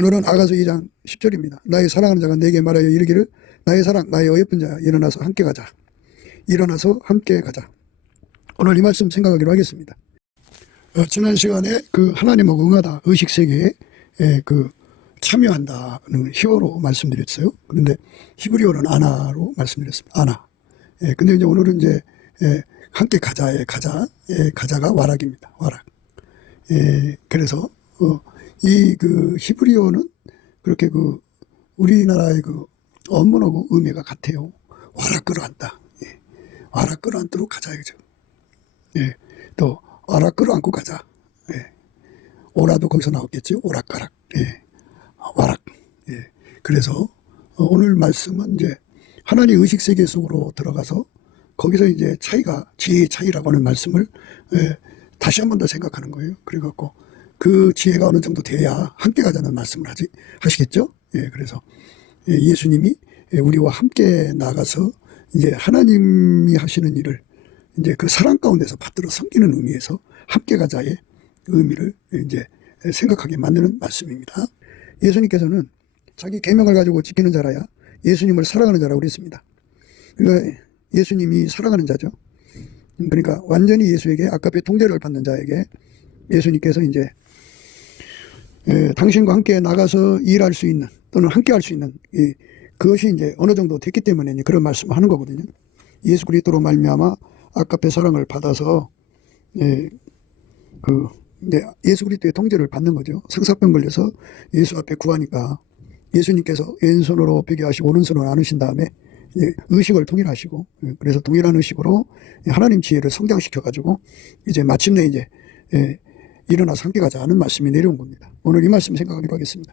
오늘은 아가서 2장 10절입니다. 나의 사랑하는 자가 내게 말하여 이르기를 나의 사랑 나의 어여쁜 자야 일어나서 함께 가자. 일어나서 함께 가자. 오늘 이 말씀 생각하기로 하겠습니다. 지난 시간에 그 하나님하고 응하다 의식세계에 참여한다는 히어로 말씀드렸어요. 그런데 히브리어는 아나로 말씀드렸습니다. 아나. 근데 이제 오늘은 이제 함께 가자의 가자가 와락입니다. 와락. 그래서 이 히브리어는 그렇게 우리나라의 언문하고 의미가 같아요. 와락 끌어안다. 와락 끌어안도록 가자 이거죠. 또 와락 끌어안고 가자. 오라도 거기서 나왔겠죠. 오락가락. 와락. 그래서 오늘 말씀은 이제 하나님 의식 세계 속으로 들어가서 거기서 이제 지혜의 차이라고 하는 말씀을 다시 한 번 더 생각하는 거예요. 그래갖고 그 지혜가 어느 정도 돼야 함께 가자는 말씀을 하시겠죠. 그래서 예수님이 우리와 함께 나가서 이제 하나님이 하시는 일을 이제 그 사랑 가운데서 받들어 섬기는 의미에서 함께 가자의 의미를 이제 생각하게 만드는 말씀입니다. 예수님께서는 자기 계명을 가지고 지키는 자라야 예수님을 사랑하는 자라고 그랬습니다. 그러니까 예수님이 사랑하는 자죠. 그러니까 완전히 예수에게 아까페 통제를 받는 자에게 예수님께서 이제 당신과 함께 나가서 일할 수 있는 또는 함께 할 수 있는 그것이 이제 어느 정도 됐기 때문에 이제 그런 말씀을 하는 거거든요. 예수 그리스도로 말미암아 아까페 사랑을 받아서 예수 그리스도의 통제를 받는 거죠. 상사병 걸려서 예수 앞에 구하니까 예수님께서 왼손으로 베게 하시고 오른손으로 안으신 다음에 의식을 통일하시고 그래서 동일한 의식으로 하나님 지혜를 성장시켜 가지고 이제 마침내 이제 일어나서 함께 가자 하는 말씀이 내려온 겁니다. 오늘 이 말씀 생각하기로 하겠습니다.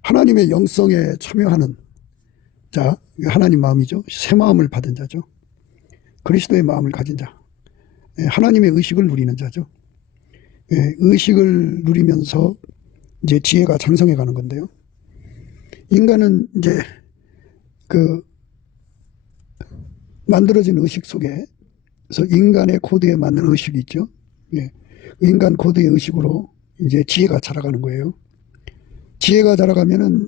하나님의 영성에 참여하는 자, 하나님 마음이죠. 새 마음을 받은 자죠. 그리스도의 마음을 가진 자, 하나님의 의식을 누리는 자죠. 의식을 누리면서 이제 지혜가 장성해 가는 건데요. 인간은 이제 만들어진 의식 속에서 인간의 코드에 맞는 의식이 있죠. 인간 코드의 의식으로 이제 지혜가 자라가는 거예요. 지혜가 자라가면은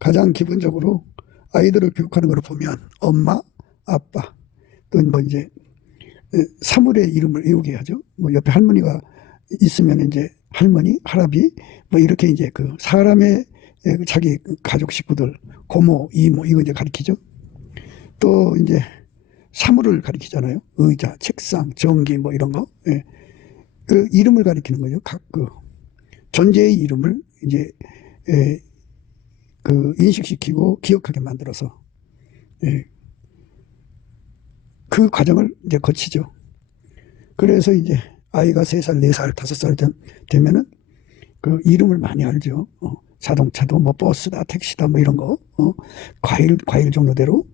가장 기본적으로 아이들을 교육하는 걸 보면 엄마, 아빠, 또는 이제 사물의 이름을 외우게 하죠. 옆에 할머니가 있으면 이제 할머니, 할아비, 이렇게 이제 사람의 자기 가족 식구들, 고모, 이모, 이거 이제 가리키죠. 또 이제 사물을 가리키잖아요. 의자, 책상, 전기, 이런 거. 그 이름을 가리키는 거죠. 각 존재의 이름을 이제 인식시키고 기억하게 만들어서 그 과정을 이제 거치죠. 그래서 이제 아이가 3살, 4살, 5살 되면은 그 이름을 많이 알죠. 자동차도 버스다, 택시다, 이런 거, 과일 종류대로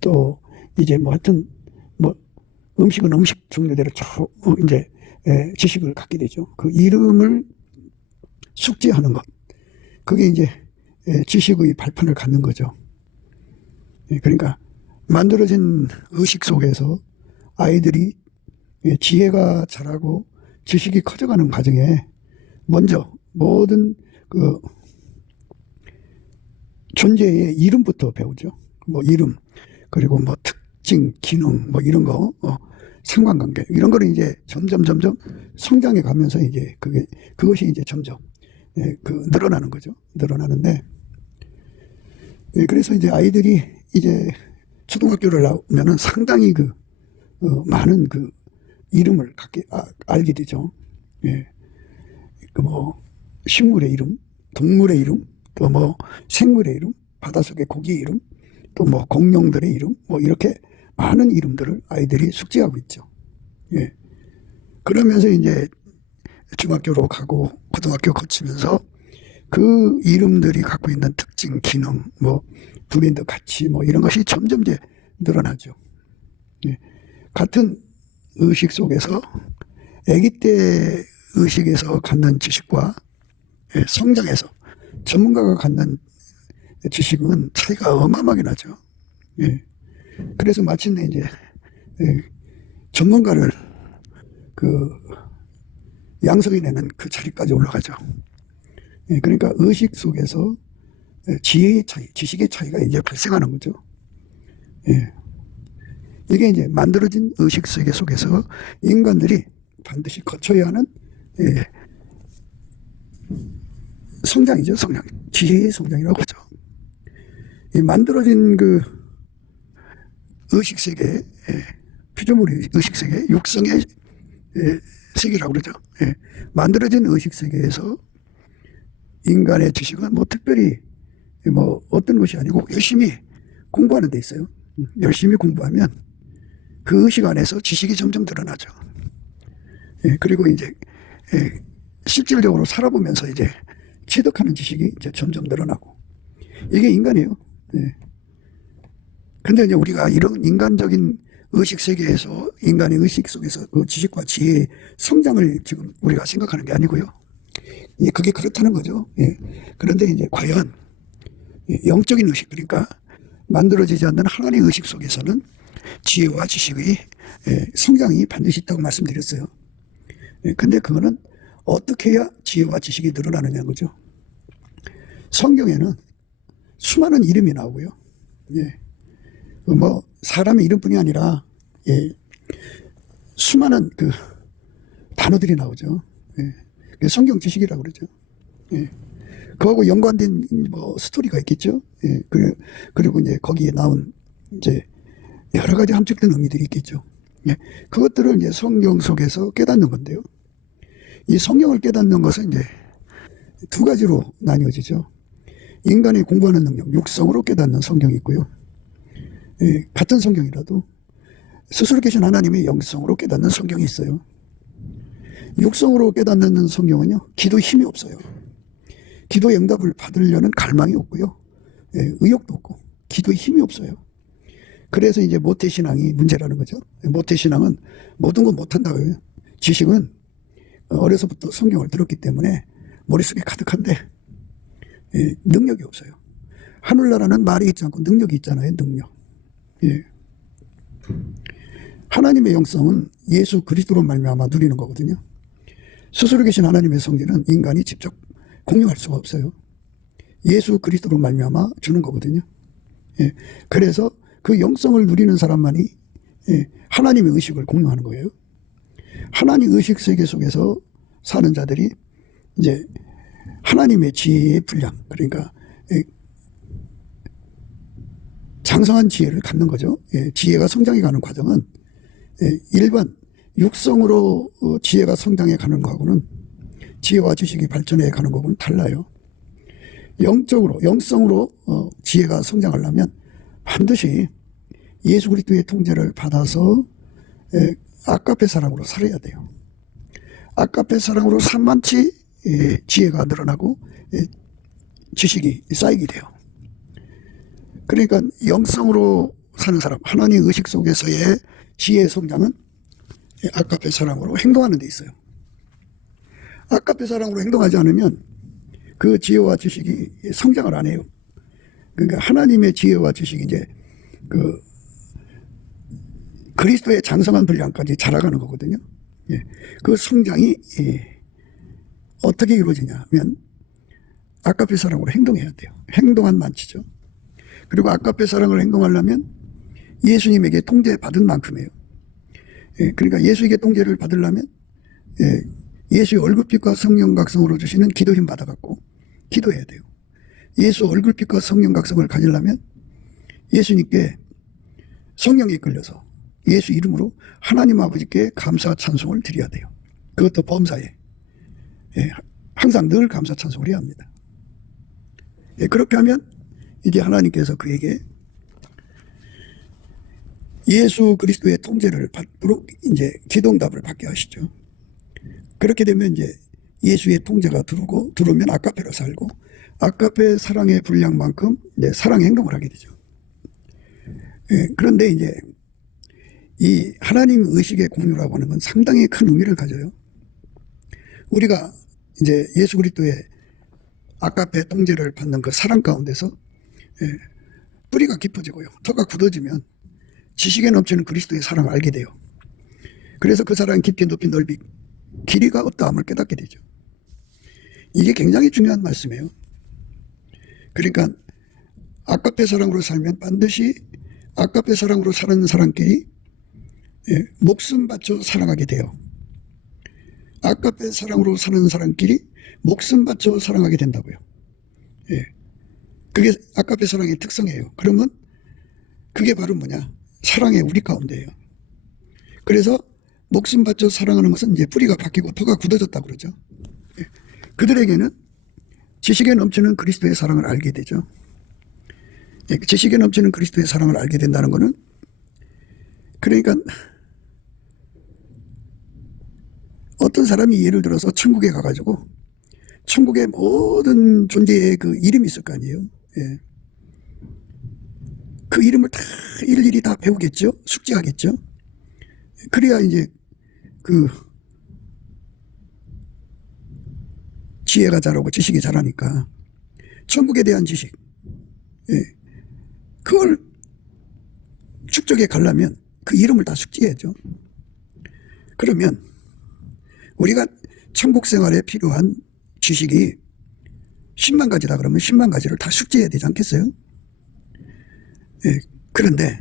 또 이제 하여튼 음식은 음식 종류대로 쭉 이제 지식을 갖게 되죠. 그 이름을 숙지하는 것. 그게 이제 지식의 발판을 갖는 거죠. 그러니까 만들어진 의식 속에서 아이들이 지혜가 자라고 지식이 커져가는 과정에 먼저 모든 존재의 이름부터 배우죠. 이름, 그리고 특징, 기능, 이런 거, 상관관계, 이런 거를 이제 점점 성장해 가면서 이제 그것이 이제 점점, 늘어나는 거죠. 늘어나는데, 그래서 이제 아이들이 이제 초등학교를 나오면은 상당히 많은 이름을 알게 되죠. 식물의 이름, 동물의 이름, 또 생물의 이름, 바닷속의 고기의 이름, 또 공룡들의 이름, 이렇게 많은 이름들을 아이들이 숙지하고 있죠. 그러면서 이제 중학교로 가고 고등학교 거치면서 그 이름들이 갖고 있는 특징, 기능, 브랜드 가치, 이런 것이 점점 이제 늘어나죠. 같은 의식 속에서 아기 때 의식에서 갖는 지식과 성장해서 전문가가 갖는 지식은 차이가 어마어마하게 나죠. 그래서 마침내 이제 전문가를 양성해내는 그 자리까지 올라가죠. 그러니까 의식 속에서 지혜의 차이, 지식의 차이가 이제 발생하는 거죠. 이게 이제 만들어진 의식 세계 속에서 인간들이 반드시 거쳐야 하는 성장이죠, 성장. 지혜의 성장이라고 하죠. 이 만들어진 그 의식 세계, 피조물의 의식 세계, 육성의 세계라고 그러죠. 만들어진 의식 세계에서 인간의 지식은 뭐 특별히 뭐 어떤 것이 아니고 열심히 공부하는 데 있어요. 열심히 공부하면 그 의식 안에서 지식이 점점 드러나죠. 그리고 이제 실질적으로 살아보면서 이제 취득하는 지식이 이제 점점 늘어나고 이게 인간이에요. 근데 이제 우리가 이런 인간적인 의식 세계에서 인간의 의식 속에서 그 지식과 지혜의 성장을 지금 우리가 생각하는 게 아니고요. 그게 그렇다는 거죠. 그런데 이제 과연 영적인 의식, 그러니까 만들어지지 않는 하나님의 의식 속에서는 지혜와 지식의 성장이 반드시 있다고 말씀드렸어요. 근데 그거는 어떻게 해야 지혜와 지식이 늘어나느냐는 거죠. 성경에는 수많은 이름이 나오고요. 뭐 사람의 이름뿐이 아니라 수많은 그 단어들이 나오죠. 성경 지식이라고 그러죠. 그거하고 연관된 뭐 스토리가 있겠죠. 그리고 이제 거기에 나온 이제 여러 가지 함축된 의미들이 있겠죠. 그것들을 이제 성경 속에서 깨닫는 건데요. 이 성경을 깨닫는 것은 이제 두 가지로 나뉘어지죠. 인간이 공부하는 능력, 육성으로 깨닫는 성경이 있고요. 같은 성경이라도 스스로 계신 하나님의 영성으로 깨닫는 성경이 있어요. 육성으로 깨닫는 성경은요, 기도 힘이 없어요. 기도의 응답을 받으려는 갈망이 없고요. 의욕도 없고, 기도의 힘이 없어요. 그래서 이제 모태신앙이 문제라는 거죠. 모태신앙은 모든 건 못한다고요. 지식은 어려서부터 성경을 들었기 때문에 머릿속에 가득한데 능력이 없어요. 하늘나라는 말이 있지 않고 능력이 있잖아요. 능력. 하나님의 영성은 예수 그리스도로 말미암아 누리는 거거든요. 스스로 계신 하나님의 성질은 인간이 직접 공유할 수가 없어요. 예수 그리스도로 말미암아 주는 거거든요. 그래서 그 영성을 누리는 사람만이 하나님의 의식을 공유하는 거예요. 하나님 의식 세계 속에서 사는 자들이 이제 하나님의 지혜의 분량, 그러니까 장성한 지혜를 갖는 거죠. 지혜가 성장해 가는 과정은 일반 육성으로 지혜가 성장해 가는 거하고는 지혜와 지식이 발전해 가는 거하고는 달라요. 영적으로, 영성으로 지혜가 성장하려면 반드시 예수 그리스도의 통제를 받아서 아까페 사랑으로 살아야 돼요. 아까페 사랑으로 산만치 지혜가 늘어나고 지식이 쌓이게 돼요. 그러니까 영성으로 사는 사람, 하나님의 의식 속에서의 지혜의 성장은 아까페 사랑으로 행동하는 데 있어요. 아까페 사랑으로 행동하지 않으면 그 지혜와 지식이 성장을 안 해요. 그러니까 하나님의 지혜와 지식이 이제 그리스도의 장성한 분량까지 자라가는 거거든요. 그 성장이 어떻게 이루어지냐 하면 아까페 사랑으로 행동해야 돼요. 행동한 만치죠. 그리고 아까페 사랑을 행동하려면 예수님에게 통제받은 만큼이에요. 그러니까 예수에게 통제를 받으려면 예수의 얼굴빛과 성령 각성으로 주시는 기도 힘 받아갖고 기도해야 돼요. 예수 얼굴빛과 성령 각성을 가지려면 예수님께 성령에 이끌려서 예수 이름으로 하나님 아버지께 감사 찬송을 드려야 돼요. 그것도 범사에 항상 늘 감사 찬송을 해야 합니다. 그렇게 하면 이제 하나님께서 그에게 예수 그리스도의 통제를 받도록 이제 기도응답을 받게 하시죠. 그렇게 되면 이제 예수의 통제가 들어오면 아까페로 살고 아까페 사랑의 분량만큼 이제 사랑의 행동을 하게 되죠. 그런데 이제 이 하나님 의식의 공유라고 하는 건 상당히 큰 의미를 가져요. 우리가 이제 예수 그리스도의 아까페 통제를 받는 그 사랑 가운데서 뿌리가 깊어지고요. 터가 굳어지면 지식에 넘치는 그리스도의 사랑을 알게 돼요. 그래서 그 사랑이 깊이 높이 넓이 길이가 어떠함을 깨닫게 되죠. 이게 굉장히 중요한 말씀이에요. 그러니까 아까페 사랑으로 살면 반드시 아까페 사랑으로 사는 사람끼리 목숨 바쳐 사랑하게 돼요. 아까페 사랑으로 사는 사람끼리 목숨 바쳐 사랑하게 된다고요. 그게 아까페 사랑의 특성이에요. 그러면 그게 바로 뭐냐? 사랑의 우리 가운데예요. 그래서 목숨 바쳐 사랑하는 것은 이제 뿌리가 바뀌고 토가 굳어졌다고 그러죠. 그들에게는 지식에 넘치는 그리스도의 사랑을 알게 되죠. 지식에 넘치는 그리스도의 사랑을 알게 된다는 것은 그러니까 어떤 사람이 예를 들어서 천국에 가가지고 천국의 모든 존재의 그 이름이 있을 거 아니에요. 그 이름을 다 일일이 다 배우겠죠. 숙지하겠죠. 그래야 이제 그 지혜가 자라고 지식이 자라니까 천국에 대한 지식 그걸 축적해 가려면 그 이름을 다 숙지해야죠. 그러면 우리가 천국 생활에 필요한 지식이 10만 가지다 그러면 10만 가지를 다 숙지해야 되지 않겠어요? 그런데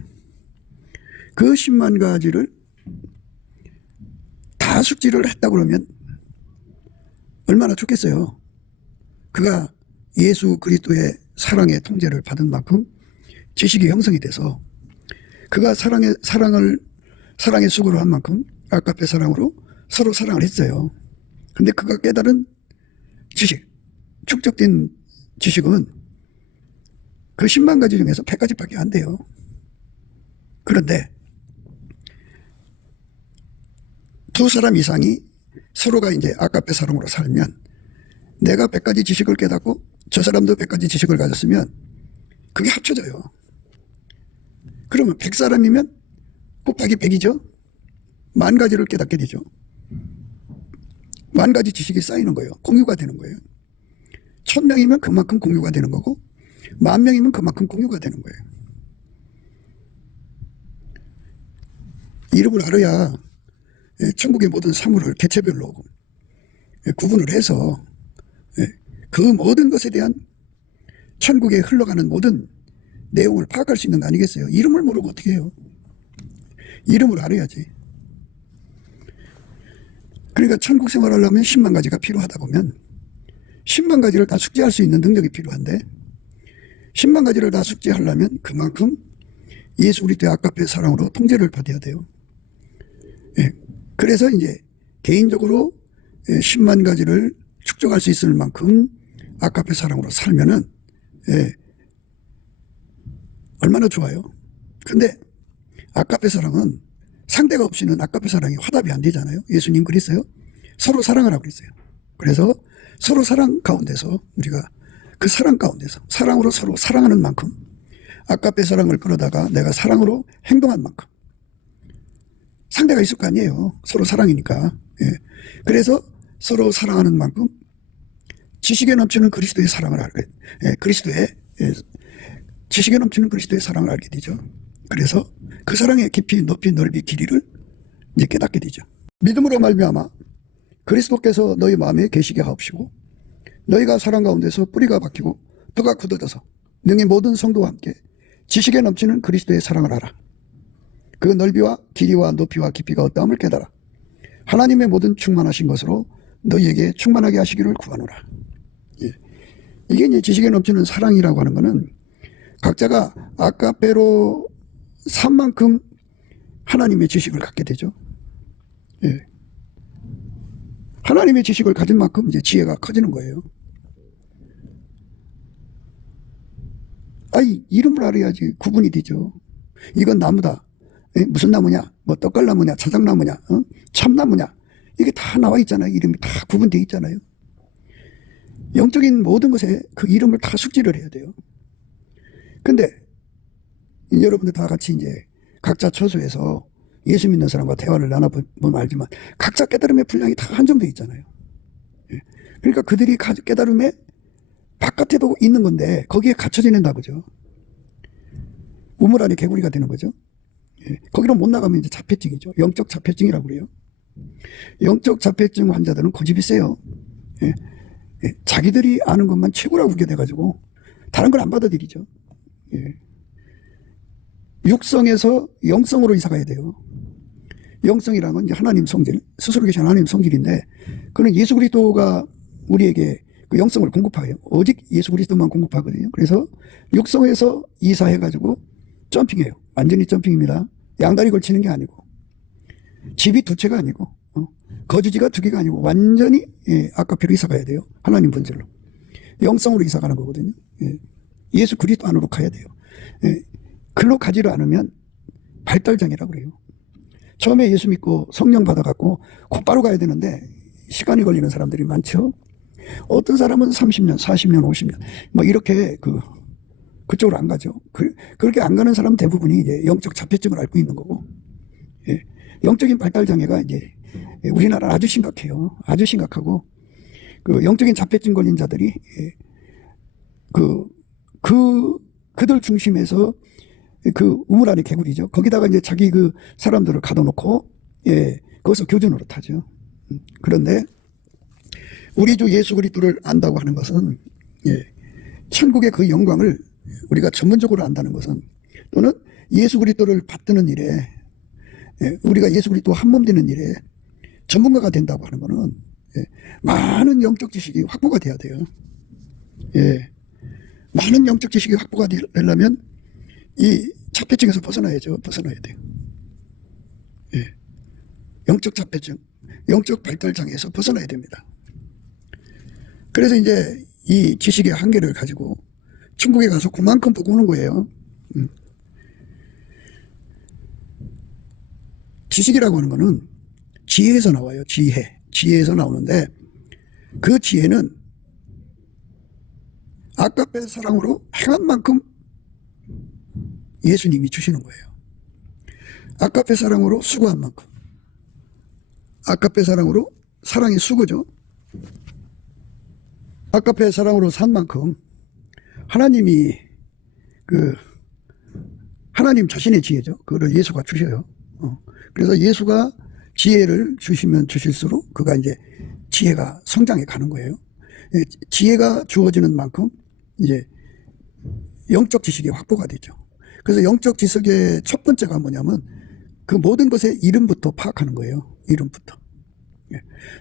그 10만 가지를 다 숙지를 했다 그러면 얼마나 좋겠어요. 그가 예수 그리스도의 사랑의 통제를 받은 만큼 지식이 형성이 돼서 그가 사랑의 수고를 한 만큼 아까페 사랑으로 서로 사랑을 했어요. 근데 그가 깨달은 지식, 축적된 지식은 그 10만 가지 중에서 100가지밖에 안 돼요. 그런데 두 사람 이상이 서로가 이제 아까페 사랑으로 살면 내가 100가지 지식을 깨닫고 저 사람도 100가지 지식을 가졌으면 그게 합쳐져요. 그러면 100사람이면 곱하기 100이죠. 10,000가지를 깨닫게 되죠. 10,000가지 지식이 쌓이는 거예요. 공유가 되는 거예요. 1000명이면 그만큼 공유가 되는 거고 10,000명이면 그만큼 공유가 되는 거예요. 이름을 알아야 천국의 모든 사물을 개체별로 구분을 해서 그 모든 것에 대한 천국에 흘러가는 모든 내용을 파악할 수 있는 거 아니겠어요? 이름을 모르고 어떻게 해요? 이름을 알아야지. 그러니까 천국 생활을 하려면 10만 가지가 필요하다 보면 10만 가지를 다 숙지할 수 있는 능력이 필요한데 10만 가지를 다 숙지하려면 그만큼 예수 그리스도의 아까페 사랑으로 통제를 받아야 돼요. 그래서 이제 개인적으로 10만 가지를 축적할 수 있을 만큼 아까페 사랑으로 살면은 얼마나 좋아요. 근데 아까페 사랑은 상대가 없이는 아까페 사랑이 화답이 안 되잖아요. 예수님 그랬어요. 서로 사랑하라고 그랬어요. 그래서 서로 사랑 가운데서 우리가 그 사랑 가운데서 사랑으로 서로 사랑하는 만큼 아까페 사랑을 끌어다가 내가 사랑으로 행동한 만큼 상대가 있을 거 아니에요. 서로 사랑이니까. 그래서 서로 사랑하는 만큼 지식에 넘치는 그리스도의 사랑을 알게, 지식에 넘치는 그리스도의 사랑을 알게 되죠. 그래서 그 사랑의 깊이, 높이, 넓이, 길이를 이제 깨닫게 되죠. 믿음으로 말미암아 그리스도께서 너희 마음에 계시게 하옵시고 너희가 사랑 가운데서 뿌리가 박히고 뼈가 굳어져서 능히 모든 성도와 함께 지식에 넘치는 그리스도의 사랑을 알아. 그 넓이와 길이와 높이와 깊이가 어떠함을 깨달아 하나님의 모든 충만하신 것으로 너희에게 충만하게 하시기를 구하노라. 이게 이제 지식에 넘치는 사랑이라고 하는 것은 각자가 아까페로 산 만큼 하나님의 지식을 갖게 되죠. 하나님의 지식을 가진 만큼 이제 지혜가 커지는 거예요. 이름을 알아야지 구분이 되죠. 이건 나무다. 무슨 나무냐? 뭐 떡갈나무냐? 자작나무냐? 참나무냐? 이게 다 나와 있잖아요. 이름이 다 구분되어 있잖아요. 영적인 모든 것에 그 이름을 다 숙지를 해야 돼요. 근데 여러분들 다 같이 이제 각자 처소에서 예수 믿는 사람과 대화를 나눠보면 알지만 각자 깨달음의 분량이 다 한정되어 있잖아요. 그러니까 그들이 깨달음의 바깥에도 있는 건데 거기에 갇혀 지낸다 그죠. 우물 안에 개구리가 되는 거죠. 거기로 못 나가면 이제 자폐증이죠. 영적 자폐증이라고 그래요. 영적 자폐증 환자들은 고집이 세요. 예, 자기들이 아는 것만 최고라고 그게 돼가지고 다른 걸 안 받아들이죠. 예. 육성에서 영성으로 이사 가야 돼요. 영성이라는 건 이제 하나님 성질, 스스로 계신 하나님 성질인데, 그는 예수 그리스도가 우리에게 그 영성을 공급해요. 오직 예수 그리스도만 공급하거든요. 그래서 육성에서 이사해가지고 점핑해요. 완전히 점핑입니다. 양다리 걸치는 게 아니고, 집이 두 채가 아니고, 거주지가 두 개가 아니고, 완전히, 예, 아까페로 이사 가야 돼요. 하나님 본질로. 영성으로 이사 가는 거거든요. 예. 예수 그리스도 안으로 가야 돼요. 예. 글로 가지를 않으면 발달장애라고 그래요. 처음에 예수 믿고 성령 받아갖고 곧바로 가야 되는데 시간이 걸리는 사람들이 많죠. 어떤 사람은 30년, 40년, 50년 뭐 이렇게 그쪽으로 안 가죠. 그렇게 안 가는 사람 대부분이 이제 영적 자폐증을 앓고 있는 거고, 예. 영적인 발달장애가 이제 우리나라 아주 심각해요. 아주 심각하고, 그 영적인 자폐증 걸린 자들이, 예. 그들 중심에서 그 우물 안의 개구리죠. 거기다가 이제 자기 그 사람들을 가둬놓고, 예, 거기서 교전으로 타죠. 그런데 우리 주 예수 그리스도를 안다고 하는 것은, 예, 천국의 그 영광을 우리가 전문적으로 안다는 것은, 또는 예수 그리스도를 받드는 일에, 예, 우리가 예수 그리스도 한 몸 되는 일에 전문가가 된다고 하는 것은, 예, 많은 영적 지식이 확보가 돼야 돼요. 예, 많은 영적 지식이 확보가 되려면 이 자폐증에서 벗어나야죠. 벗어나야 돼요. 예. 영적 자폐증, 영적 발달장애에서 벗어나야 됩니다. 그래서 이제 이 지식의 한계를 가지고 천국에 가서 그만큼 보고 오는 거예요. 지식이라고 하는 거는 지혜에서 나와요. 지혜에서 나오는데, 그 지혜는 아까페 사랑으로 행한 만큼 예수님이 주시는 거예요. 아까페 사랑으로 수고한 만큼. 아까페 사랑으로, 사랑의 수고죠. 아까페 사랑으로 산 만큼 하나님이 하나님 자신의 지혜죠. 그거를 예수가 주셔요. 그래서 예수가 지혜를 주시면 주실수록 그가 이제 지혜가 성장해 가는 거예요. 지혜가 주어지는 만큼 이제 영적 지식이 확보가 되죠. 그래서 영적 지식의 첫 번째가 뭐냐면 그 모든 것의 이름부터 파악하는 거예요. 이름부터.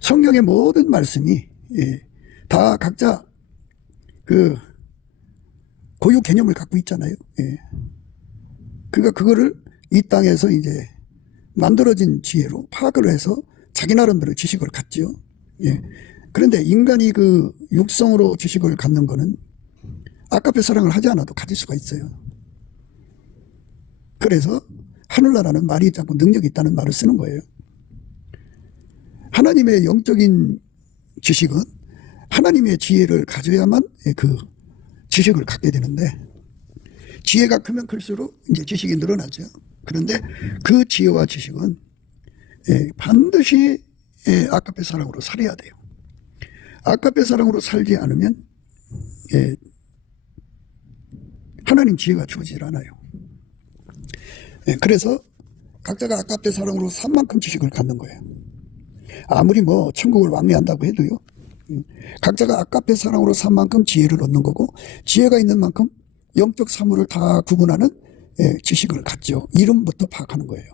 성경의 모든 말씀이 다 각자 그 고유 개념을 갖고 있잖아요. 그러니까 그거를 이 땅에서 이제 만들어진 지혜로 파악을 해서 자기 나름대로 지식을 갖죠. 그런데 인간이 그 육성으로 지식을 갖는 거는 아까페 사랑을 하지 않아도 가질 수가 있어요. 그래서 하늘나라는 말이 있지 않고 능력이 있다는 말을 쓰는 거예요. 하나님의 영적인 지식은 하나님의 지혜를 가져야만 그 지식을 갖게 되는데, 지혜가 크면 클수록 이제 지식이 늘어나죠. 그런데 그 지혜와 지식은 반드시 아까페 사랑으로 살아야 돼요. 아까페 사랑으로 살지 않으면 하나님 지혜가 주어지질 않아요. 그래서 각자가 아까페 사랑으로 산 만큼 지식을 갖는 거예요. 아무리 뭐 천국을 왕래한다고 해도요, 각자가 아까페 사랑으로 산 만큼 지혜를 얻는 거고, 지혜가 있는 만큼 영적 사물을 다 구분하는 지식을 갖죠. 이름부터 파악하는 거예요.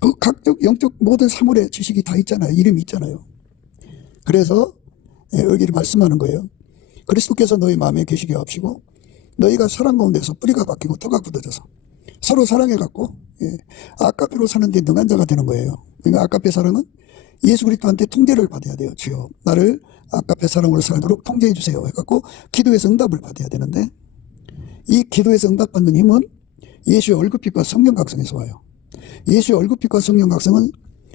그 각적 영적 모든 사물의 지식이 다 있잖아요. 이름이 있잖아요. 그래서 여기 말씀하는 거예요. 그리스도께서 너희 마음에 계시게 하시고 너희가 사랑 가운데서 뿌리가 박히고 터가 굳어져서 서로 사랑해갖고 아까페로 사는 데 능한 자가 되는 거예요. 그러니까 아까페 사랑은 예수 그리스도한테 통제를 받아야 돼요. 주여 나를 아까페 사랑으로 살도록 통제해 주세요 해갖고 기도에서 응답을 받아야 되는데, 이 기도에서 응답받는 힘은 예수의 얼굴빛과 성령 각성에서 와요. 예수의 얼굴빛과 성령 각성은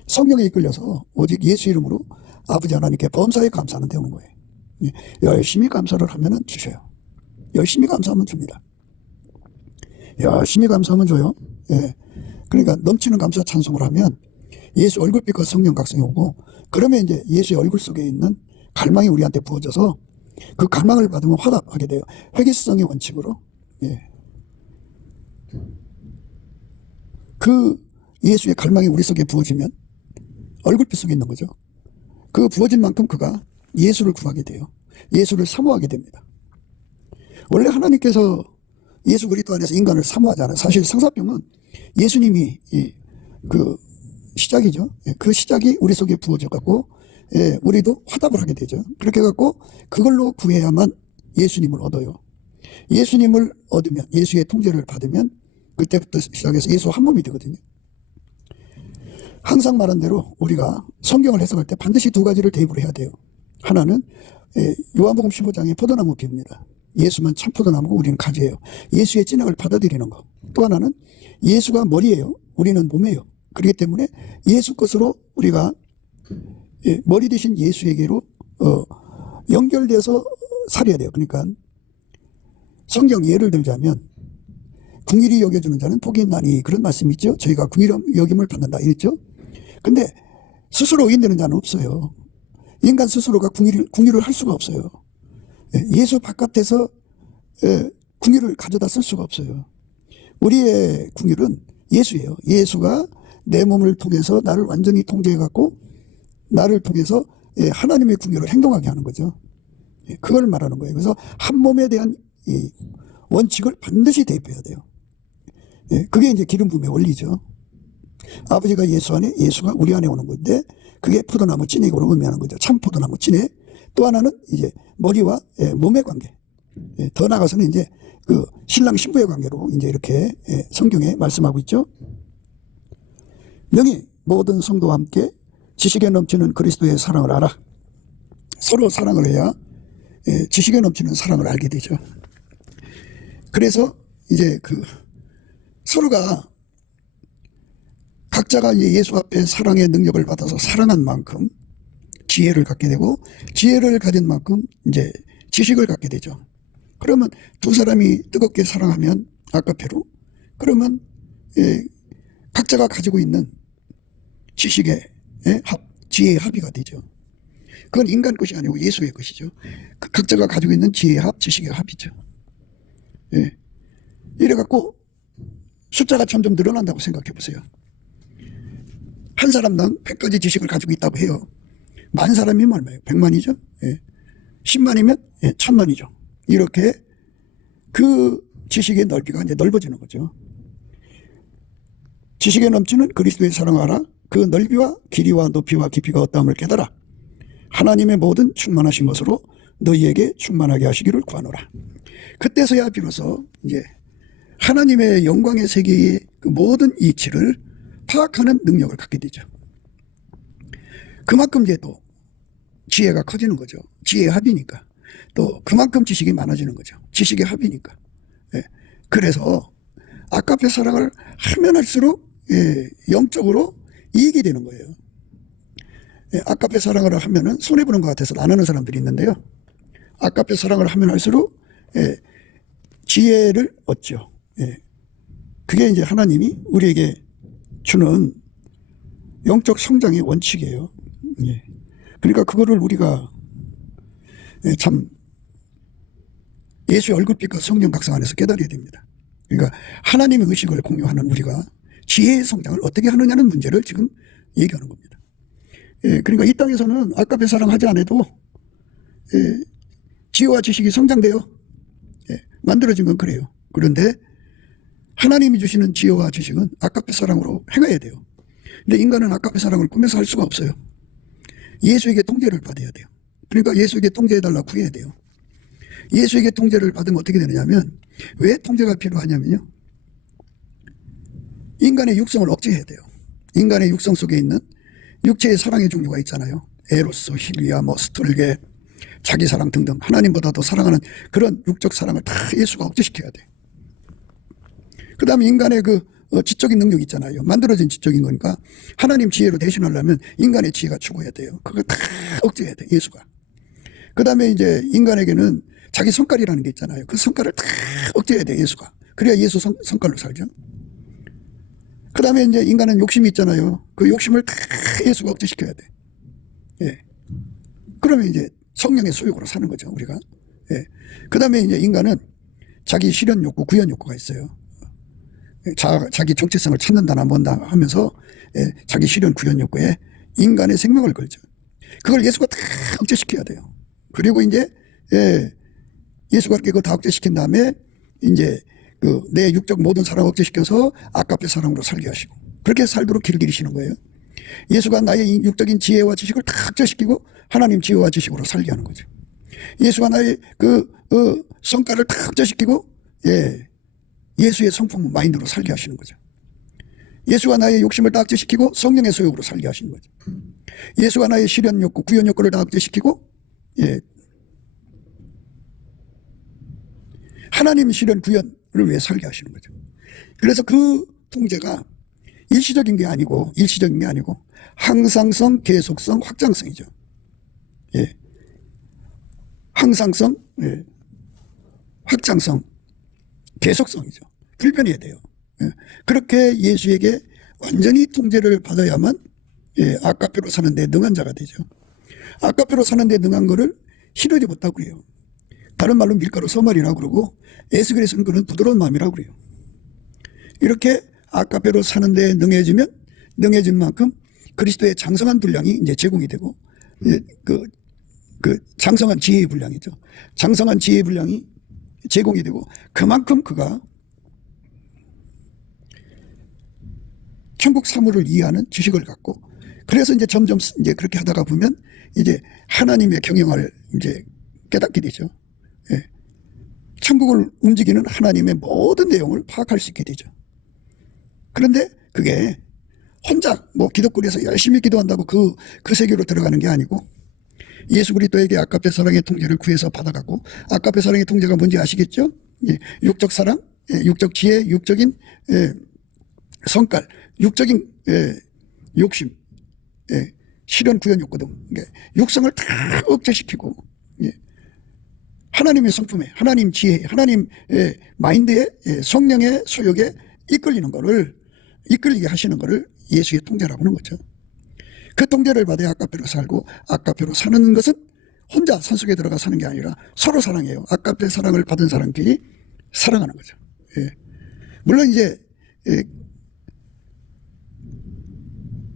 성령에 이끌려서 오직 예수 이름으로 아버지 하나님께 범사에 감사하는 데 오는 거예요. 열심히 감사를 하면 주셔요. 열심히 감사하면 줍니다. 열심히 감사하면 줘요. 그러니까 넘치는 감사 찬송을 하면 예수 얼굴빛과 성령 각성이 오고, 그러면 이제 예수의 얼굴 속에 있는 갈망이 우리한테 부어져서 그 갈망을 받으면 화답하게 돼요. 회개성의 원칙으로. 그 예수의 갈망이 우리 속에 부어지면 얼굴빛 속에 있는 거죠. 그 부어진 만큼 그가 예수를 구하게 돼요. 예수를 사모하게 됩니다. 원래 하나님께서 예수 그리스도 안에서 인간을 사모하잖아요. 사실 성사병은 예수님이 그 시작이죠. 그 시작이 우리 속에 부어져 갖고 우리도 화답을 하게 되죠. 그렇게 갖고 그걸로 구해야만 예수님을 얻어요. 예수님을 얻으면, 예수의 통제를 받으면 그때부터 시작해서 예수 한 몸이 되거든요. 항상 말한 대로 우리가 성경을 해석할 때 반드시 두 가지를 대입을 해야 돼요. 하나는 요한복음 15장의 포도나무 비유입니다. 예수만 참 포도나무고 우리는 가지예요. 예수의 진액을 받아들이는 거. 또 하나는 예수가 머리예요. 우리는 몸이에요. 그렇기 때문에 예수 것으로 우리가 머리 대신 예수에게로 연결돼서 살아야 돼요. 그러니까 성경 예를 들자면 궁일이 여겨주는 자는 복이 있나니 그런 말씀이 있죠. 저희가 궁일이 여김을 받는다 이랬죠. 근데 스스로 의인되는 자는 없어요. 인간 스스로가 궁일을 할 수가 없어요. 예수 바깥에서 궁일을 가져다 쓸 수가 없어요. 우리의 궁일은 예수예요. 예수가 내 몸을 통해서 나를 완전히 통제해갖고 나를 통해서 하나님의 궁일을 행동하게 하는 거죠. 그걸 말하는 거예요. 그래서 한 몸에 대한 이 원칙을 반드시 대입해야 돼요. 그게 이제 기름 부음의 원리죠. 아버지가 예수 안에, 예수가 우리 안에 오는 건데 그게 포도나무 찐액으로 의미하는 거죠. 참 포도나무 찐액. 또 하나는 이제 머리와 몸의 관계. 더 나아가서는 이제 그 신랑 신부의 관계로 이제 이렇게 성경에 말씀하고 있죠. 명희 모든 성도와 함께 지식에 넘치는 그리스도의 사랑을 알아. 서로 사랑을 해야 지식에 넘치는 사랑을 알게 되죠. 그래서 이제 그 서로가 각자가 예수 앞에 사랑의 능력을 받아서 사랑한 만큼 지혜를 갖게 되고 지혜를 가진 만큼 이제 지식을 갖게 되죠. 그러면 두 사람이 뜨겁게 사랑하면 아까페로 그러면 각자가 가지고 있는 지식의 지혜의 합의가 되죠. 그건 인간 것이 아니고 예수의 것이죠. 각자가 가지고 있는 지혜의 합, 지식의 합이죠. 이래갖고 숫자가 점점 늘어난다고 생각해 보세요. 한 사람당 100가지 지식을 가지고 있다고 해요. 만 사람이면 얼마예요? 100만이죠. 10만이면 1000만이죠. 이렇게 그 지식의 넓이가 이제 넓어지는 거죠. 지식에 넘치는 그리스도의 사랑을 알아. 그 넓이와 길이와 높이와 깊이가 어떠함을 깨달아. 하나님의 모든 충만하신 것으로 너희에게 충만하게 하시기를 구하노라. 그때서야 비로소 이제 하나님의 영광의 세계의 그 모든 이치를 파악하는 능력을 갖게 되죠. 그만큼 이제 또 지혜가 커지는 거죠. 지혜의 합이니까. 또 그만큼 지식이 많아지는 거죠. 지식의 합이니까. 그래서 아까페 사랑을 하면 할수록 영적으로 이익이 되는 거예요. 아까페 사랑을 하면은 손해보는 것 같아서 안 하는 사람들이 있는데요. 아까페 사랑을 하면 할수록 지혜를 얻죠. 그게 이제 하나님이 우리에게 주는 영적 성장의 원칙이에요. 그러니까 그거를 우리가 참 예수의 얼굴빛과 성령 각성 안에서 깨달아야 됩니다. 그러니까 하나님의 의식을 공유하는 우리가 지혜의 성장을 어떻게 하느냐는 문제를 지금 얘기하는 겁니다. 그러니까 이 땅에서는 아까페 사랑하지 않아도 지혜와 지식이 성장돼요. 만들어진 건 그래요. 그런데 하나님이 주시는 지혜와 지식은 아까페 사랑으로 행해야 돼요. 근데 인간은 아까페 사랑을 꾸며서 할 수가 없어요. 예수에게 통제를 받아야 돼요. 그러니까 예수에게 통제해달라고 구해야 돼요. 예수에게 통제를 받으면 어떻게 되느냐면 왜 통제가 필요하냐면요. 인간의 육성을 억제해야 돼요. 인간의 육성 속에 있는 육체의 사랑의 종류가 있잖아요. 에로스, 힐리아, 스톨게, 자기 사랑 등등 하나님보다 더 사랑하는 그런 육적 사랑을 다 예수가 억제시켜야 돼. 그 다음에 인간의 그 지적인 능력이 있잖아요. 만들어진 지적인 거니까 하나님 지혜로 대신하려면 인간의 지혜가 죽어야 돼요. 그거 다 억제해야 돼, 예수가. 그 다음에 이제 인간에게는 자기 성깔이라는 게 있잖아요. 그 성깔을 다 억제해야 돼, 예수가. 그래야 예수 성깔로 살죠. 그 다음에 이제 인간은 욕심이 있잖아요. 그 욕심을 다 예수가 억제시켜야 돼. 그러면 이제 성령의 소욕으로 사는 거죠, 우리가. 그 다음에 이제 인간은 자기 실현 욕구, 구현 욕구가 있어요. 자기 정체성을 찾는다나 뭔다 하면서 자기 실현 구현 욕구에 인간의 생명을 걸죠. 그걸 예수가 다 억제시켜야 돼요. 그리고 이제 예수가 그걸 다 억제시킨 다음에 이제 그 내 육적 모든 사랑을 억제시켜서 아까페 사랑으로 살게 하시고 그렇게 살도록 길을 기르시는 거예요. 예수가 나의 육적인 지혜와 지식을 다 억제시키고 하나님 지혜와 지식으로 살게 하는 거죠. 예수가 나의 성과를 다 억제시키고 예수의 성품 마인드로 살게 하시는 거죠. 예수가 나의 욕심을 다 억제시키고 성령의 소욕으로 살게 하시는 거죠. 예수가 나의 실현 욕구, 구현 욕구를 다 억제시키고 하나님 실현 구현을 위해 살게 하시는 거죠. 그래서 그 통제가 일시적인 게 아니고 항상성, 계속성, 확장성이죠. 항상성, 확장성, 계속성이죠. 불변해야 돼요. 그렇게 예수에게 완전히 통제를 받아야만 아까페로 사는 데 능한 자가 되죠. 아까페로 사는 데 능한 거를 시르지 못하고 해요. 다른 말로 밀가루 소말이라고 그러고 에스겔에서는 그런 부드러운 마음이라고 그래요. 이렇게 아까페로 사는 데 능해진 만큼 그리스도의 장성한 분량이 이제 제공이 되고 그 장성한 지혜의 분량이죠. 장성한 지혜의 분량이 제공이 되고 그만큼 그가 천국 사물을 이해하는 지식을 갖고 그래서 이제 점점 이제 그렇게 하다가 보면 이제 하나님의 경영을 이제 깨닫게 되죠. 천국을 움직이는 하나님의 모든 내용을 파악할 수 있게 되죠. 그런데 그게 혼자 뭐 기독교에서 열심히 기도한다고 그 세계로 들어가는 게 아니고 예수 그리스도에게 아까페 사랑의 통제를 구해서 받아가고 아까페 사랑의 통제가 뭔지 아시겠죠? 육적 사랑, 육적 지혜, 육적인 성깔, 육적인 욕심, 실현 구현 욕구 등 육성을 다 억제시키고 하나님의 성품에 하나님 지혜, 하나님 마인드에 성령의 소욕에 이끌리게 하시는 거를 예수의 통제라고 하는 거죠. 그 통제를 받아야 아까페로 살고 아까페로 사는 것은 혼자 산속에 들어가 사는 게 아니라 서로 사랑해요. 아까페 사랑을 받은 사람끼리 사랑하는 거죠. 물론 이제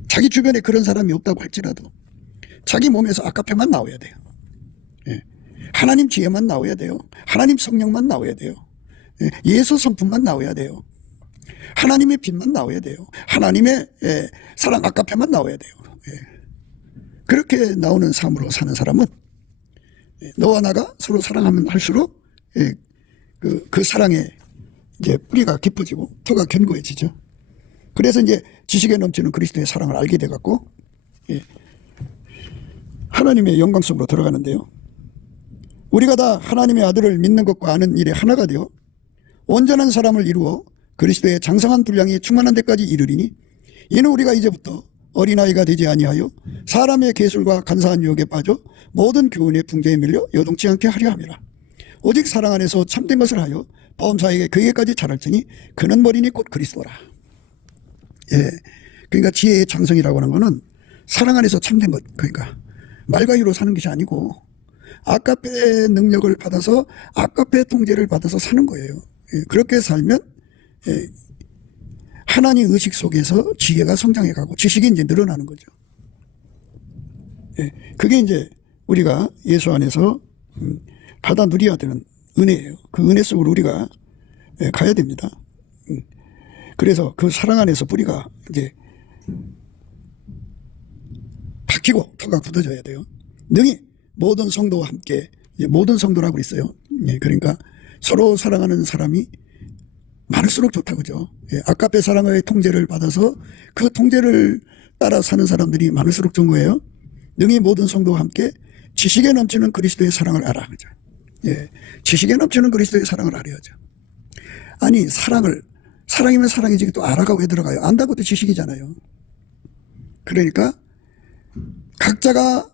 자기 주변에 그런 사람이 없다고 할지라도 자기 몸에서 아까페만 나와야 돼요. 하나님 지혜만 나와야 돼요. 하나님 성령만 나와야 돼요. 예수 성품만 나와야 돼요. 하나님의 빛만 나와야 돼요. 하나님의 사랑 아까페만 나와야 돼요. 그렇게 나오는 삶으로 사는 사람은 너와 나가 서로 사랑하면 할수록 그 사랑의 이제 뿌리가 깊어지고 터가 견고해지죠. 그래서 이제 지식에 넘치는 그리스도의 사랑을 알게 돼 갖고 하나님의 영광 속으로 들어가는데요. 우리가 다 하나님의 아들을 믿는 것과 아는 일에 하나가 되어 온전한 사람을 이루어 그리스도의 장성한 분량이 충만한 데까지 이르리니 이는 우리가 이제부터 어린아이가 되지 아니하여 사람의 계술과 간사한 유혹에 빠져 모든 교훈의 풍조에 밀려 여동치 않게 하려 함이라. 오직 사랑 안에서 참된 것을 하여 범사에게 그에게까지 자랄지니 그는 머리니 곧 그리스도라. 그러니까 지혜의 장성이라고 하는 것은 사랑 안에서 참된 것, 그러니까 말과 이로 사는 것이 아니고 아까페의 능력을 받아서 아까페의 통제를 받아서 사는 거예요. 그렇게 살면 하나님 의식 속에서 지혜가 성장해가고 지식이 이제 늘어나는 거죠. 그게 이제 우리가 예수 안에서 받아 누려야 되는 은혜예요. 그 은혜 속으로 우리가 가야 됩니다. 그래서 그 사랑 안에서 뿌리가 이제 박히고 터가 굳어져야 돼요. 능히 모든 성도와 함께, 모든 성도라고 있어요. 그러니까 서로 사랑하는 사람이 많을수록 좋다 그죠. 아까페 사랑의 통제를 받아서 그 통제를 따라 사는 사람들이 많을수록 좋은 거예요. 능히 모든 성도와 함께 지식에 넘치는 그리스도의 사랑을 알아 그죠. 지식에 넘치는 그리스도의 사랑을 알아야죠. 아니 사랑이면 사랑이지 또 알아가 왜 들어가요? 안다고 또 지식이잖아요. 그러니까 각자가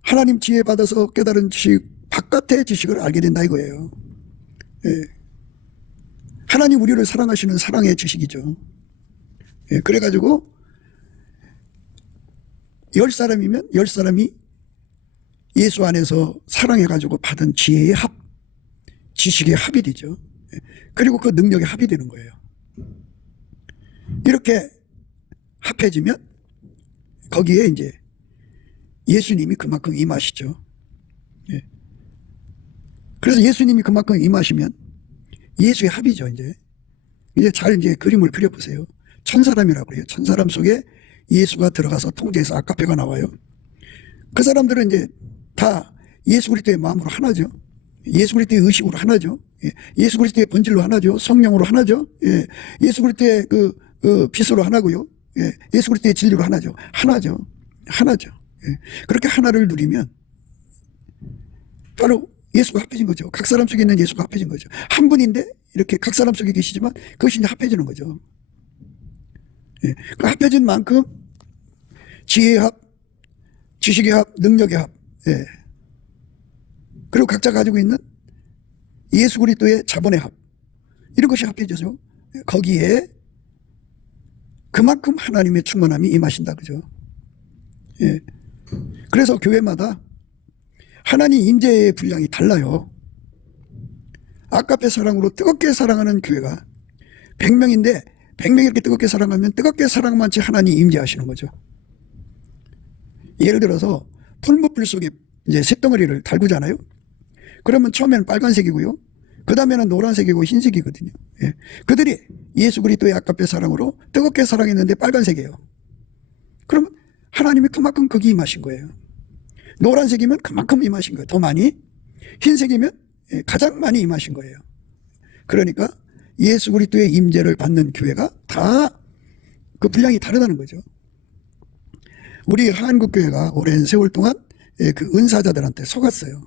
하나님 지혜 받아서 깨달은 지식 바깥의 지식을 알게 된다 이거예요. 하나님 우리를 사랑하시는 사랑의 지식이죠. 그래가지고 10사람이면 10사람이 예수 안에서 사랑해가지고 받은 지혜의 지식의 합이 되죠. 그리고 그 능력의 합이 되는 거예요. 이렇게 합해지면 거기에 이제 예수님이 그만큼 임하시죠. 예. 그래서 예수님이 그만큼 임하시면 예수의 합이죠. 이제 잘 그림을 그려보세요. 천사람이라고 그래요. 천사람 속에 예수가 들어가서 통제해서 아까페가 나와요. 그 사람들은 이제 다 예수 그리스도의 마음으로 하나죠. 예수 그리스도의 의식으로 하나죠. 예수 그리스도의 본질로 하나죠. 성령으로 하나죠. 예수 그리스도의 그 빛으로 하나고요. 예수 그리스도의 진리로 하나죠. 하나죠. 그렇게 하나를 누리면 바로 예수가 합해진 거죠. 각 사람 속에 있는 예수가 합해진 거죠. 한 분인데 이렇게 각 사람 속에 계시지만 그것이 이제 합해지는 거죠. 그 합해진 만큼 지혜의 합, 지식의 합, 능력의 합, 그리고 각자 가지고 있는 예수 그리스도의 자본의 합, 이런 것이 합해져서 거기에 그만큼 하나님의 충만함이 임하신다, 그죠? 그래서 교회마다 하나님 임재의 분량이 달라요. 아까페 사랑으로 뜨겁게 사랑하는 교회가 100명인데 100명이 이렇게 뜨겁게 사랑하면 뜨겁게 사랑만치 하나님 임재하시는 거죠. 예를 들어서 풀무불 속에 이제 쇳덩어리를 달구잖아요. 그러면 처음에는 빨간색이고요. 그 다음에는 노란색이고 흰색이거든요. 그들이 예수 그리스도의 아까페 사랑으로 뜨겁게 사랑했는데 빨간색이에요. 그럼 하나님이 그만큼 거기 임하신 거예요. 노란색이면 그만큼 임하신 거예요. 더 많이. 흰색이면 가장 많이 임하신 거예요. 그러니까 예수 그리스도의 임재를 받는 교회가 다 그 분량이 다르다는 거죠. 우리 한국교회가 오랜 세월 동안 그 은사자들한테 속았어요.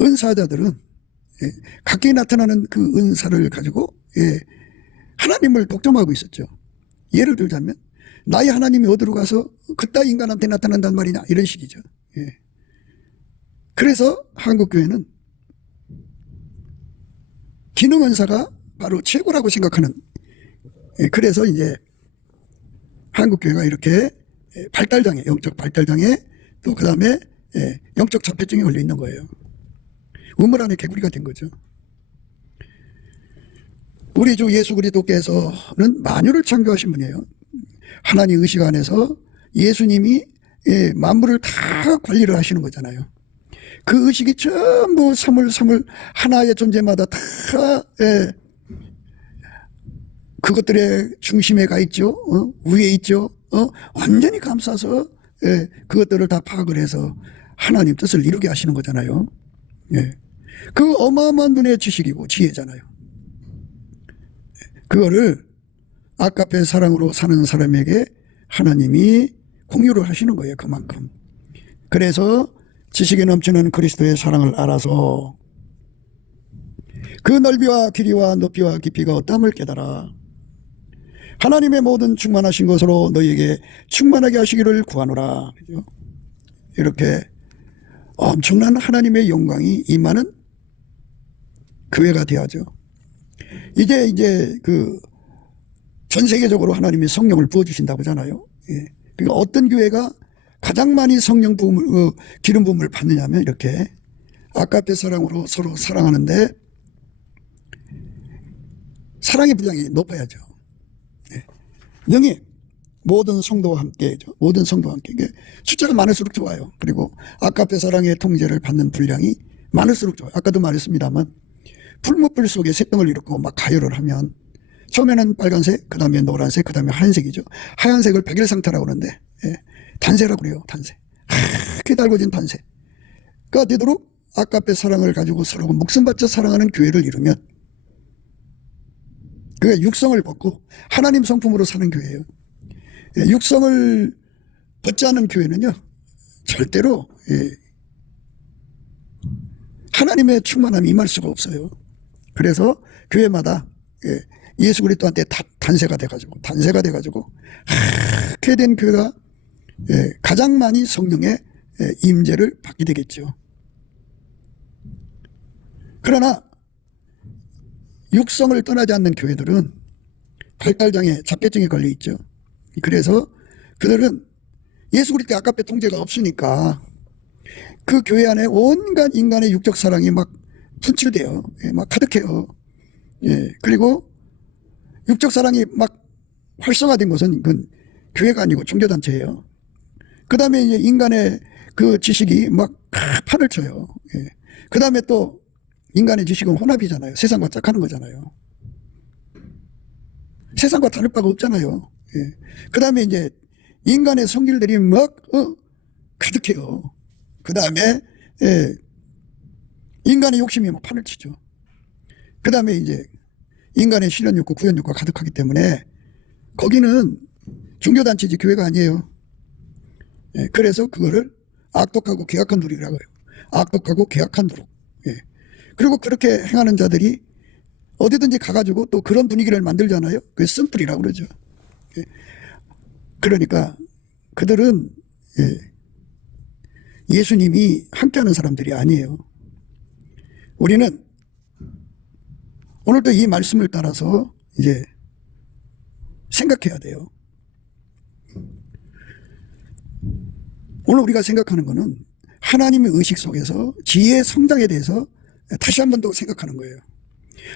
은사자들은 각기 나타나는 그 은사를 가지고 하나님을 독점하고 있었죠. 예를 들자면 나의 하나님이 어디로 가서 그따 인간한테 나타난단 말이냐, 이런 식이죠. 그래서 한국교회는 기능은사가 바로 최고라고 생각하는, 그래서 이제 한국교회가 이렇게 발달장애, 영적 발달장애, 또 그 다음에 영적 자폐증에 걸려 있는 거예요. 우물 안에 개구리가 된 거죠. 우리 주 예수 그리스도께서는 만유를 창조하신 분이에요. 하나님 의식 안에서 예수님이 만물을 다 관리를 하시는 거잖아요. 그 의식이 전부 사물 하나의 존재마다 다 그것들의 중심에 가 있죠. 위에 있죠. 완전히 감싸서 그것들을 다 파악을 해서 하나님 뜻을 이루게 하시는 거잖아요. 그 어마어마한 분의 지식이고 지혜잖아요. 그거를 아까페 사랑으로 사는 사람에게 하나님이 공유를 하시는 거예요. 그만큼. 그래서 지식에 넘치는 그리스도의 사랑을 알아서 그 넓이와 길이와 높이와 깊이가 어떠함을 깨달아 하나님의 모든 충만하신 것으로 너희에게 충만하게 하시기를 구하노라. 이렇게 엄청난 하나님의 영광이 임하는 교회가 되어야죠. 이제 그 전 세계적으로 하나님이 성령을 부어주신다고 하잖아요. 그러니까 어떤 교회가 가장 많이 성령 부음을, 기름 부음을 받느냐면 이렇게 아까페 사랑으로 서로 사랑하는데 사랑의 분량이 높아야죠. 영이 모든 성도와 함께, 모든 성도와 함께. 숫자가 많을수록 좋아요. 그리고 아까페 사랑의 통제를 받는 분량이 많을수록 좋아요. 아까도 말했습니다만 풀무불 속에 쇳덩을 이루고 막 가열을 하면 처음에는 빨간색, 그 다음에 노란색, 그 다음에 하얀색이죠. 하얀색을 백일상태라고 그러는데 단세라고 그래요. 단세. 하얗게 달궈진 단세가 되도록 아까페 사랑을 가지고 서로 목숨 바쳐 사랑하는 교회를 이루면 그게 육성을 벗고 하나님 성품으로 사는 교회예요. 육성을 벗지 않은 교회는요 절대로 하나님의 충만함이 임할 수가 없어요. 그래서 교회마다 예수 그리스도한테 단세가 돼가지고 하얗게 된 교회가 가장 많이 성령의 임재를 받게 되겠죠. 그러나 육성을 떠나지 않는 교회들은 발달장애, 자폐증에 걸려 있죠. 그래서 그들은 예수 그리스도의 아까페 통제가 없으니까 그 교회 안에 온갖 인간의 육적 사랑이 막 분출돼요. 막 가득해요. 그리고 육적 사랑이 막 활성화된 것은 그건 교회가 아니고 종교단체예요. 그 다음에 이제 인간의 그 지식이 막 판을 쳐요. 예. 그 다음에 또 인간의 지식은 혼합이잖아요. 세상과 짝하는 거잖아요. 세상과 다를 바가 없잖아요. 예. 그 다음에 이제 인간의 성질들이 막 가득해요. 그 다음에 예. 인간의 욕심이 막 판을 치죠. 그 다음에 이제 인간의 실현욕구, 구현욕구가 가득하기 때문에 거기는 종교단체지 교회가 아니에요. 예. 그래서 그거를 악독하고 계약한 노력이라고 해요. 악독하고 계약한 노력. 예. 그리고 그렇게 행하는 자들이 어디든지 가가지고 또 그런 분위기를 만들잖아요. 그게 쓴뿌리라고 그러죠. 예. 그러니까 그들은 예수님이 함께하는 사람들이 아니에요. 우리는 오늘도 이 말씀을 따라서 이제 생각해야 돼요. 오늘 우리가 생각하는 것은 하나님의 의식 속에서 지혜의 성장에 대해서 다시 한 번 더 생각하는 거예요.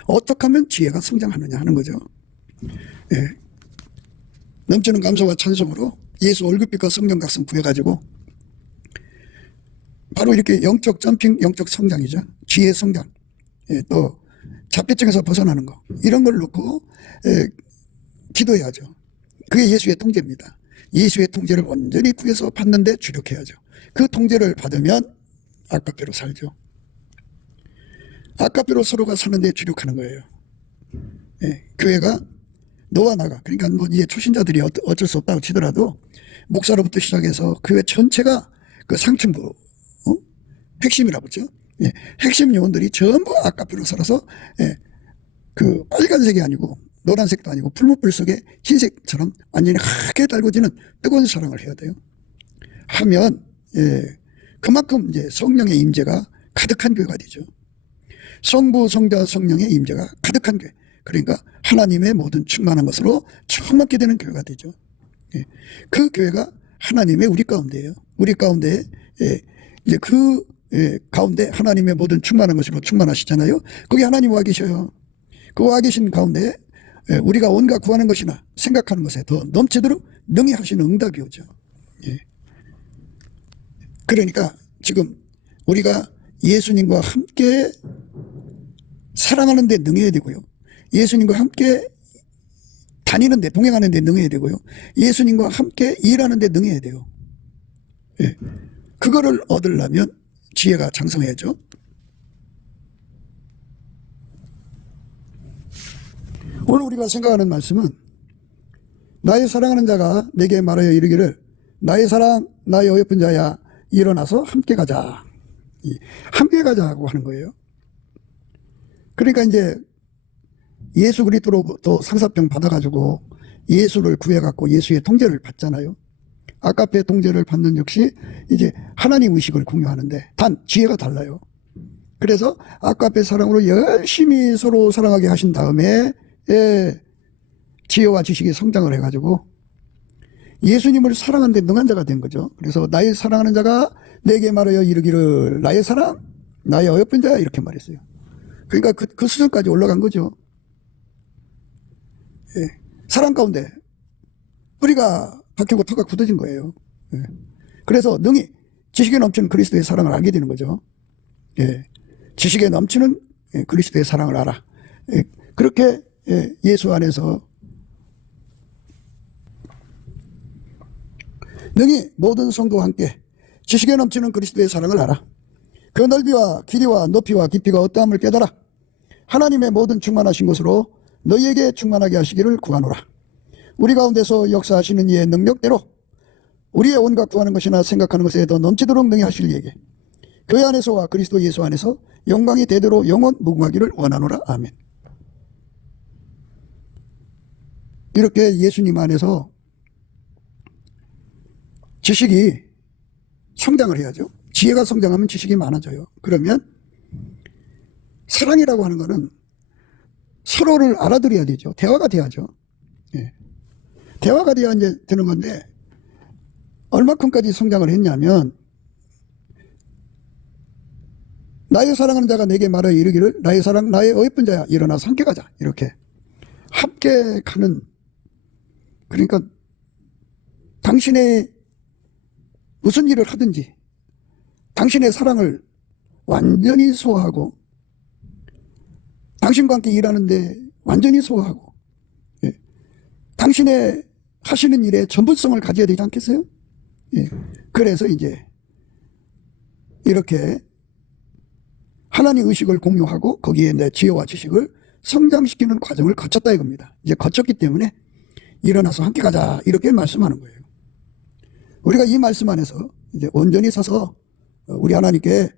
어떻게 하면 지혜가 성장하느냐 하는 거죠. 예. 넘치는 감사와 찬송으로 예수 얼굴빛과 성령 각성 구해가지고 바로 이렇게 영적 점핑, 영적 성장이죠. 지혜 성장. 예. 또 자폐증에서 벗어나는 거. 이런 걸 놓고 기도해야죠. 그게 예수의 통제입니다. 예수의 통제를 온전히 구해서 받는데 주력해야죠. 그 통제를 받으면 아까배로 살죠. 아까배로 서로가 사는데 주력하는 거예요. 예, 교회가 너와 나가, 그러니까 뭐 이제 초신자들이 어쩔 수 없다고 치더라도 목사로부터 시작해서 교회 전체가 그 상층부 핵심이라고 그러죠. 예, 핵심 요원들이 전부 아까배로 살아서 그 빨간색이 아니고 노란색도 아니고 풀무불 속에 흰색처럼 완전히 하게 달궈지는 뜨거운 사랑을 해야 돼요. 하면 그만큼 이제 성령의 임재가 가득한 교회가 되죠. 성부, 성자, 성령의 임재가 가득한 교회. 그러니까 하나님의 모든 충만한 것으로 충만케 되는 교회가 되죠. 그 교회가 하나님의 우리 가운데예요. 우리 가운데 이제 그 가운데 하나님의 모든 충만한 것으로 충만하시잖아요. 거기 하나님 와 계셔요. 그 와 계신 가운데 우리가 온갖 구하는 것이나 생각하는 것에 더 넘치도록 능히 하시는 응답이 오죠. 그러니까 지금 우리가 예수님과 함께 사랑하는 데 능해야 되고요. 예수님과 함께 다니는 데, 동행하는 데 능해야 되고요. 예수님과 함께 일하는 데 능해야 돼요. 그거를 얻으려면 지혜가 장성해야죠. 오늘 우리가 생각하는 말씀은 나의 사랑하는 자가 내게 말하여 이르기를 나의 사랑 나의 어여쁜 자야 일어나서 함께 가자. 함께 가자고 하는 거예요. 그러니까 이제 예수 그리스도로부터 상사병 받아가지고 예수를 구해갖고 예수의 통제를 받잖아요. 아까페 통제를 받는 역시 이제 하나님 의식을 공유하는데 단 지혜가 달라요. 그래서 아까페 사랑으로 열심히 서로 사랑하게 하신 다음에 지혜와 지식이 성장을 해가지고 예수님을 사랑하는 데 능한 자가 된 거죠. 그래서 나의 사랑하는 자가 내게 말하여 이르기를 나의 사랑 나의 어여쁜 자야 이렇게 말했어요. 그러니까 그 수준까지 올라간 거죠. 사랑 가운데 뿌리가 박히고 터가 굳어진 거예요. 그래서 능히 지식에 넘치는 그리스도의 사랑을 알게 되는 거죠. 지식에 넘치는 그리스도의 사랑을 알아. 그렇게 예수 안에서 능히 모든 성도와 함께 지식에 넘치는 그리스도의 사랑을 알아. 그 넓이와 길이와 높이와 깊이가 어떠함을 깨달아 하나님의 모든 충만하신 것으로 너희에게 충만하게 하시기를 구하노라. 우리 가운데서 역사하시는 이의 능력대로 우리의 온갖 구하는 것이나 생각하는 것에 더 넘치도록 능히 하실 이에게 교회 안에서와 그리스도 예수 안에서 영광이 대대로 영원 무궁하기를 원하노라. 아멘. 이렇게 예수님 안에서 지식이 성장을 해야죠. 지혜가 성장하면 지식이 많아져요. 그러면 사랑이라고 하는 것은 서로를 알아들어야 되죠. 대화가 돼야죠. 대화가 돼야 이제 되는 건데 얼마큼까지 성장을 했냐면 나의 사랑하는 자가 내게 말하여 이르기를 나의 사랑 나의 어여쁜 자야 일어나서 함께 가자. 이렇게 함께 가는, 그러니까 당신의 무슨 일을 하든지 당신의 사랑을 완전히 소화하고 당신과 함께 일하는데 완전히 소화하고 당신의 하시는 일에 전문성을 가져야 되지 않겠어요? 그래서 이제 이렇게 하나님 의식을 공유하고 거기에 내 지혜와 지식을 성장시키는 과정을 거쳤다 이겁니다. 이제 거쳤기 때문에 일어나서 함께 가자 이렇게 말씀하는 거예요. 우리가 이 말씀 안에서 이제 온전히 서서 우리 하나님께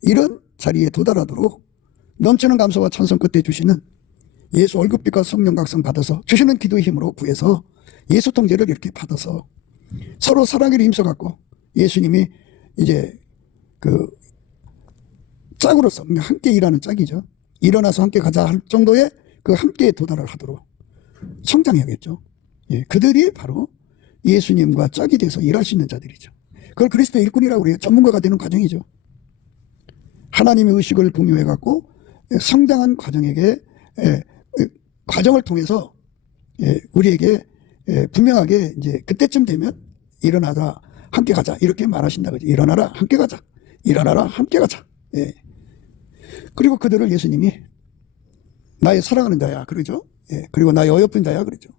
이런 자리에 도달하도록 넘치는 감사와 찬송 끝에 주시는 예수 월급빛과 성령 각성 받아서 주시는 기도의 힘으로 구해서 예수 통제를 이렇게 받아서 서로 사랑으로 힘써갖고 예수님이 이제 그 짝으로서 함께 일하는 짝이죠. 일어나서 함께 가자 할 정도의 그 함께 도달을 하도록 성장해야겠죠. 그들이 바로 예수님과 짝이 돼서 일할 수 있는 자들이죠. 그걸 그리스도의 일꾼이라고 그래요. 전문가가 되는 과정이죠. 하나님의 의식을 공유해갖고 성장한 과정에게 과정을 통해서 우리에게 분명하게 이제 그때쯤 되면 일어나라 함께 가자 이렇게 말하신다 그죠. 일어나라 함께 가자. 일어나라 함께 가자. 그리고 그들을 예수님이 나의 사랑하는 자야 그러죠. 그리고 나의 어여쁜 자야 그러죠.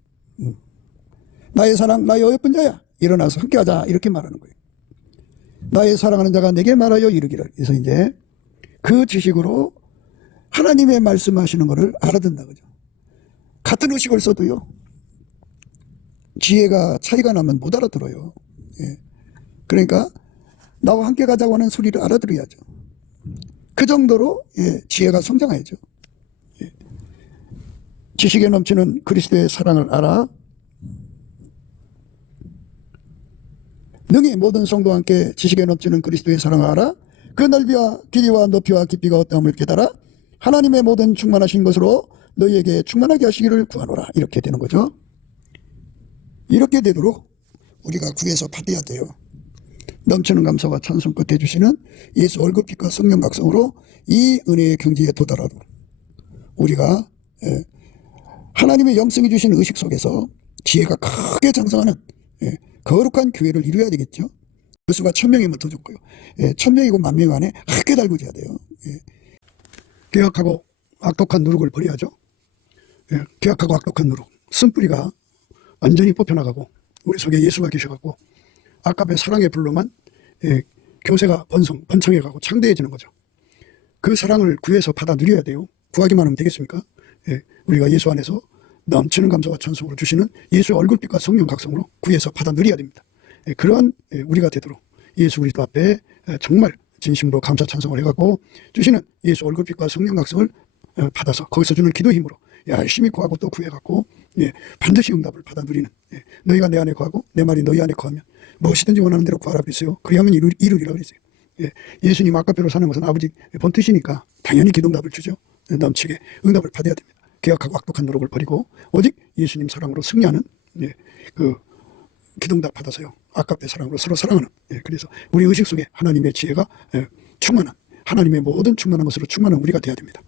나의 사랑 나의 어여쁜 자야 일어나서 함께 가자 이렇게 말하는 거예요. 나의 사랑하는 자가 내게 말하여 이르기를. 그래서 이제 그 지식으로 하나님의 말씀하시는 것을 알아듣는다 그죠. 같은 의식을 써도요 지혜가 차이가 나면 못 알아들어요. 그러니까 나와 함께 가자고 하는 소리를 알아들어야죠. 그 정도로 지혜가 성장해야죠. 지식에 넘치는 그리스도의 사랑을 알아 능히 모든 성도와 함께 지식에 넘치는 그리스도의 사랑을 알아 그 넓이와 길이와 높이와 깊이가 어떠함을 깨달아 하나님의 모든 충만하신 것으로 너희에게 충만하게 하시기를 구하노라. 이렇게 되는 거죠. 이렇게 되도록 우리가 구해서 받아야 돼요. 넘치는 감사와 찬송 끝에 주시는 예수 월급빛과 성령 각성으로 이 은혜의 경지에 도달하도록 우리가 하나님의 영성이 주신 의식 속에서 지혜가 크게 장성하는 거룩한 교회를 이루어야 되겠죠. 그 수가 1000명이면 더 좋고요. 1000명이고 10,000명 안에 크게 달구져야 돼요. 계약하고 악독한 누룩을 버려야죠. 계약하고 악독한 누룩 쓴뿌리가 완전히 뽑혀나가고 우리 속에 예수가 계셔갖고 아깝의 사랑의 불로만 교세가 번창해가고 창대해지는 거죠. 그 사랑을 구해서 받아 누려야 돼요. 구하기만 하면 되겠습니까? 우리가 예수 안에서 넘치는 감사와 찬송으로 주시는 예수의 얼굴빛과 성령 각성으로 구해서 받아 누려야 됩니다. 그런 우리가 되도록 예수 그리스도 앞에 정말 진심으로 감사 찬송을 해갖고 주시는 예수 얼굴빛과 성령 각성을 받아서 거기서 주는 기도 힘으로 열심히 구하고 또 구해갖고 반드시 응답을 받아 누리는 너희가 내 안에 거하고 내 말이 너희 안에 거하면 무엇이든지 원하는 대로 구하라 그랬어요. 그리하면 이루리라 그랬어요. 예수님 아까표로 사는 것은 아버지 본뜻이니까 당연히 기도응답을 주죠. 넘치게 응답을 받아야 됩니다. 계약하고 악독한 노력을 버리고 오직 예수님 사랑으로 승리하는 그 기도응답 받아서요. 아깝의 사랑으로 서로 사랑하는 그래서 우리 의식 속에 하나님의 지혜가 충만한 하나님의 모든 충만한 것으로 충만한 우리가 되어야 됩니다.